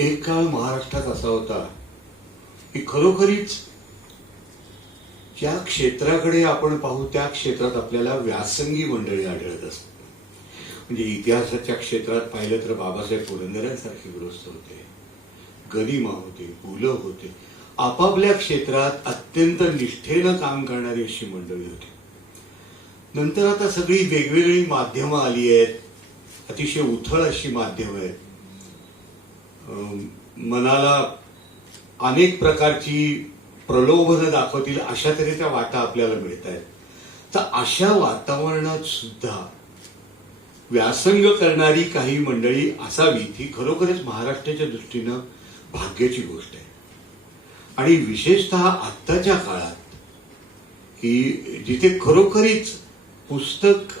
एक काळ महाराष्ट्रात असा होता की खरोखरीच ज्या क्षेत्राकडे आपण पाहू त्या क्षेत्रात आपल्याला व्यासंगी मंडळी आढळत असतात. म्हणजे इतिहासाच्या क्षेत्रात पाहिलं तर बाबासाहेब पुरंदरांसारखे गृहस्थ होते गरिमा होते पुलं होते. आपापल्या क्षेत्रात अत्यंत निष्ठेनं काम करणारी अशी मंडळी होती. नंतर आता सगळी वेगवेगळी माध्यमं आली आहेत अतिशय उथळ अशी माध्यमं आहेत. मनाला अनेक प्रकारची प्रलोभनं दाखवतील अशा तऱ्हेच्या वाटा आपल्याला मिळत आहेत तर अशा वातावरणात सुद्धा व्यासंग करणारी काही मंडळी असावीत ही खरोखरच महाराष्ट्राच्या दृष्टीनं भाग्याची गोष्ट आहे. आणि विशेषतः आत्ताच्या काळात की जिथे खरोखरीच पुस्तक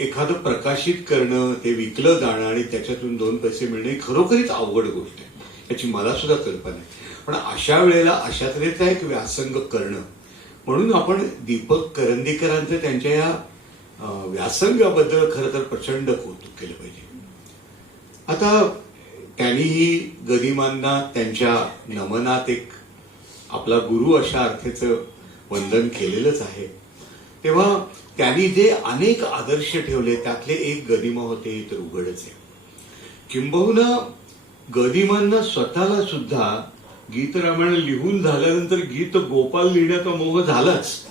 एखादं प्रकाशित करणं ते विकलं जाणं आणि त्याच्यातून दोन पैसे मिळणं ही खरोखरीच अवघड गोष्ट आहे. याची मला सुद्धा कल्पना आहे. पण अशा वेळेला अशा तऱ्हेचा एक व्यासंग करणं म्हणून आपण दीपक करंदीकरांचं त्यांच्या या व्यासंगाबद्दल खरं तर प्रचंड कौतुक केलं पाहिजे. आता त्यांनीही गदिमांना त्यांच्या नमनात एक आपला गुरु अशा अर्थेचं वंदन केलेलंच आहे. तेव्हा त्यांनी जे अनेक आदर्श ठेवले त्यातले एक गदिमा होते हे तर उघडच आहे. किंबहुना गदिमांना स्वतःला सुद्धा गीत रामायण लिहून झाल्यानंतर गीत गोपाल लिहिण्याचा मोह झालाच.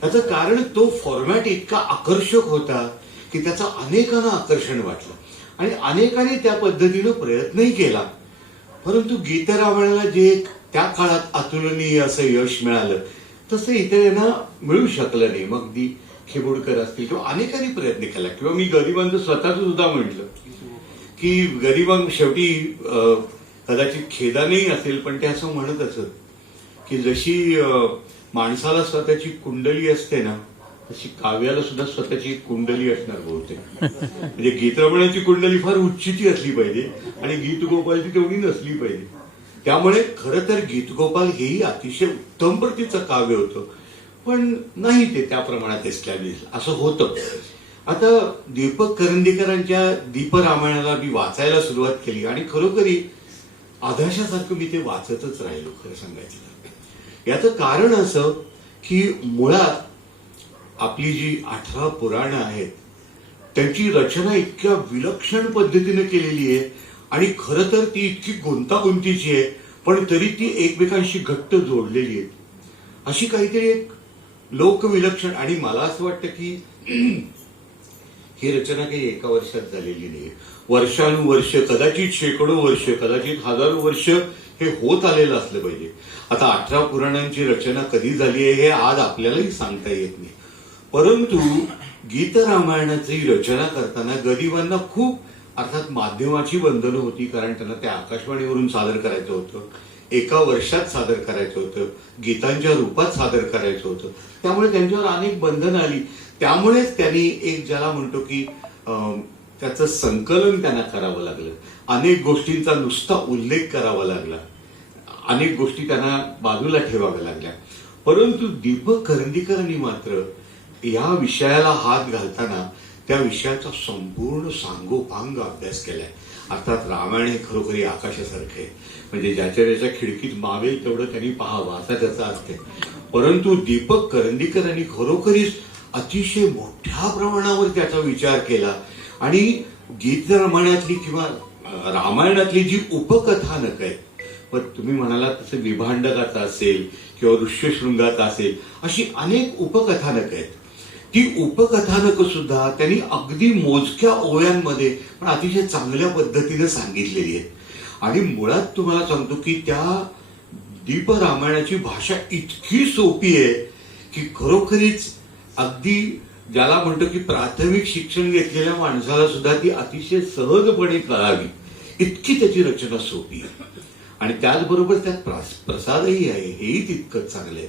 त्याचं कारण तो फॉर्मॅट इतका आकर्षक होता की त्याचं अनेकांना आकर्षण वाटलं. आणि अनेकांनी त्या पद्धतीनं प्रयत्नही केला. परंतु गीतरामायणाला जे एक त्या काळात अतुलनीय असं यश मिळालं तसं इतरांना मिळू शकलं नाही. मग ती खेबुडकर असतील किंवा अनेकांनी प्रयत्न केला. किंवा मी गरिबांचं स्वतःच सुद्धा म्हटलं की गरिबां शेवटी कदाचित खेदानेही असेल पण ते असं म्हणत असत की जशी माणसाला स्वतःची कुंडली असते ना तशी काव्याला सुद्धा स्वतःची कुंडली असणार बहुतेक. म्हणजे गीतरमणाची कुंडली फार उच्चीची असली पाहिजे आणि गीत गोपालची तेवढी नसली पाहिजे. त्यामुळे खरं तर गीतगोपाल हेही अतिशय उत्तम प्रतीचं काव्य होतं. पण नाही ते त्या प्रमाणात एस्टॅब्लिश असं होतं. आता दीपक करंदीकरांच्या दीपरामायणाला मी वाचायला सुरुवात केली आणि खरोखरी आदर्शासारखं मी ते वाचतच राहिलो खरं सांगायचं याचं कारण असं की मुळात आपली जी अठरा पुराणं आहेत त्यांची रचना इतक्या विलक्षण पद्धतीने केलेली आहे. आणि खरं तर ती इतकी गुंतागुंतीची आहे पण तरी ती एकमेकांशी घट्ट जोडलेली आहे अशी काहीतरी एक लोकविलक्षण आणि मला असं वाटतं की ही रचना काही एका वर्षात झालेली नाही. वर्षानुवर्ष कदाचित शेकडो वर्ष कदाचित हजारो वर्ष हे होत आलेलं असलं पाहिजे. आता अठरा पुराणांची रचना कधी झाली आहे हे आज आपल्यालाही सांगता येत नाही. परंतु गीत रामायणाची रचना करताना गरिबांना खूप अर्थात माध्यमाची बंधनं होती कारण त्यांना ते आकाशवाणीवरून सादर करायचं होतं. एका वर्षात सादर करायचं होतं. गीतांच्या रूपात सादर करायचं होतं. त्यामुळे त्यांच्यावर अनेक बंधनं आली. त्यामुळेच त्यांनी एक ज्याला म्हणतो की अं, त्याचं संकलन त्यांना करावं लागलं. अनेक गोष्टींचा नुसता उल्लेख करावा लागला. अनेक गोष्टी त्यांना बाजूला ठेवाव्या लागल्या. परंतु दीपक करंदीकरांनी मात्र या विषयाला हात घालताना त्या विषयाचा संपूर्ण सांगोपांग अभ्यास केलाय. अर्थात रामायण हे खरोखरी आकाशासारखं आहे. म्हणजे ज्याच्या ज्याच्या खिडकीत मावेल तेवढं त्यांनी पाहावं असा त्याचा अर्थ आहे. परंतु दीपक करंदीकरांनी खरोखरीच अतिशय मोठ्या प्रमाणावर त्याचा विचार केला. आणि गीत रामायणातली किंवा रामायणातली जी उपकथानक आहेत मग तुम्ही म्हणाला तसं विभांडकाचा असेल किंवा ऋष्यशृंगाचा असेल अशी अनेक उपकथानक आहेत. ती उपकथानक सुद्धा त्यांनी अगदी मोजक्या ओव्यांमध्ये पण अतिशय चांगल्या पद्धतीने सांगितलेली आहेत आणि मुळात तुम्हाला सांगतो की त्या दीप रामायणाची भाषा इतकी सोपी आहे की खरोखरीच अगदी ज्याला म्हणतो की प्राथमिक शिक्षण घेतलेल्या माणसाला सुद्धा ती अतिशय सहजपणे कळावी. इतकी त्याची रचना सोपी आहे. आणि त्याचबरोबर त्यात प्रसादही आहे. हेही तितकंच चांगलं आहे.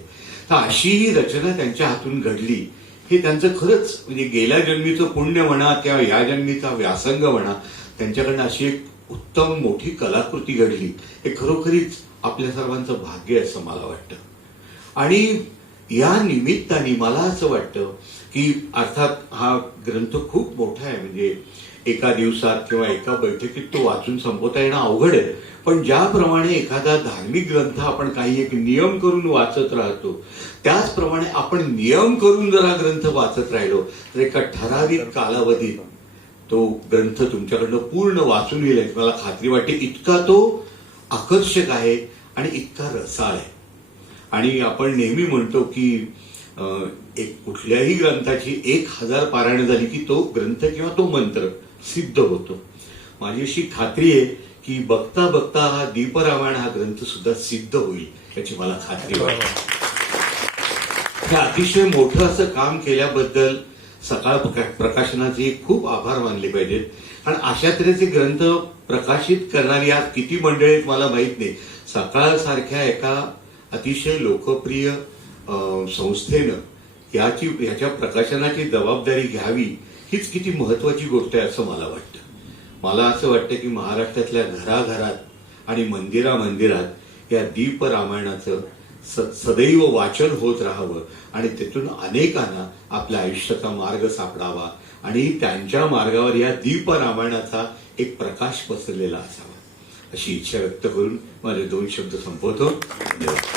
तर अशी ही रचना त्यांच्या हातून घडली हे त्यांचं खरंच म्हणजे गेल्या जन्मीचं पुण्य म्हणा किंवा या जन्मीचा व्यासंग म्हणा त्यांच्याकडनं अशी एक उत्तम मोठी कलाकृती घडली. हे खरोखरीच आपल्या सर्वांचं भाग्य आहे असं मला वाटतं. आणि या निमित्ताने मला असं वाटतं की अर्थात हा ग्रंथ खूप मोठा आहे. म्हणजे एका दिवसात किंवा एका बैठकीत तो वाचून संपवता येणं अवघड आहे. पण ज्याप्रमाणे एखादा धार्मिक ग्रंथ आपण काही एक नियम करून वाचत राहतो त्याचप्रमाणे आपण नियम करून जर हा ग्रंथ वाचत राहिलो तर एका ठराविक कालावधीत तो ग्रंथ तुमच्याकडनं पूर्ण वाचून गेला मला खात्री वाटते इतका तो आकर्षक आहे आणि इतका रसाळ आहे. आणि आपण नेहमी म्हणतो की एक कुठल्याही ग्रंथाची एक हजार पारायण झाली की तो ग्रंथ किंवा तो मंत्र सिद्ध होतो. माझी अशी खात्री आहे की बघता बघता हा दीपरामायण हा ग्रंथ सुद्धा सिद्ध होईल याची मला खात्री वाटते हे अतिशय मोठं असं काम केल्याबद्दल सकाळ प्रका- प्रकाशनाचे खूप आभार मानले पाहिजेत. आणि अशा तऱ्हेचे ग्रंथ प्रकाशित करणारी आज किती मंडळी मला माहीत नाही. सकाळ सारख्या एका अतिशय लोकप्रिय संस्थेनं याची याच्या प्रकाशनाची जबाबदारी घ्यावी हीच किती महत्वाची गोष्ट आहे असं मला वाटतं. मला असं वाटतं की महाराष्ट्रातल्या घराघरात आणि मंदिरा मंदिरात या दीप रामायणाचं सदैव वाचन होत राहावं आणि तिथून अनेकांना आपल्या आयुष्याचा मार्ग सापडावा आणि त्यांच्या मार्गावर या दीप रामायणाचा एक प्रकाश पसरलेला असावा. अशी इच्छा व्यक्त करून माझे दोन शब्द संपवतो. धन्यवाद.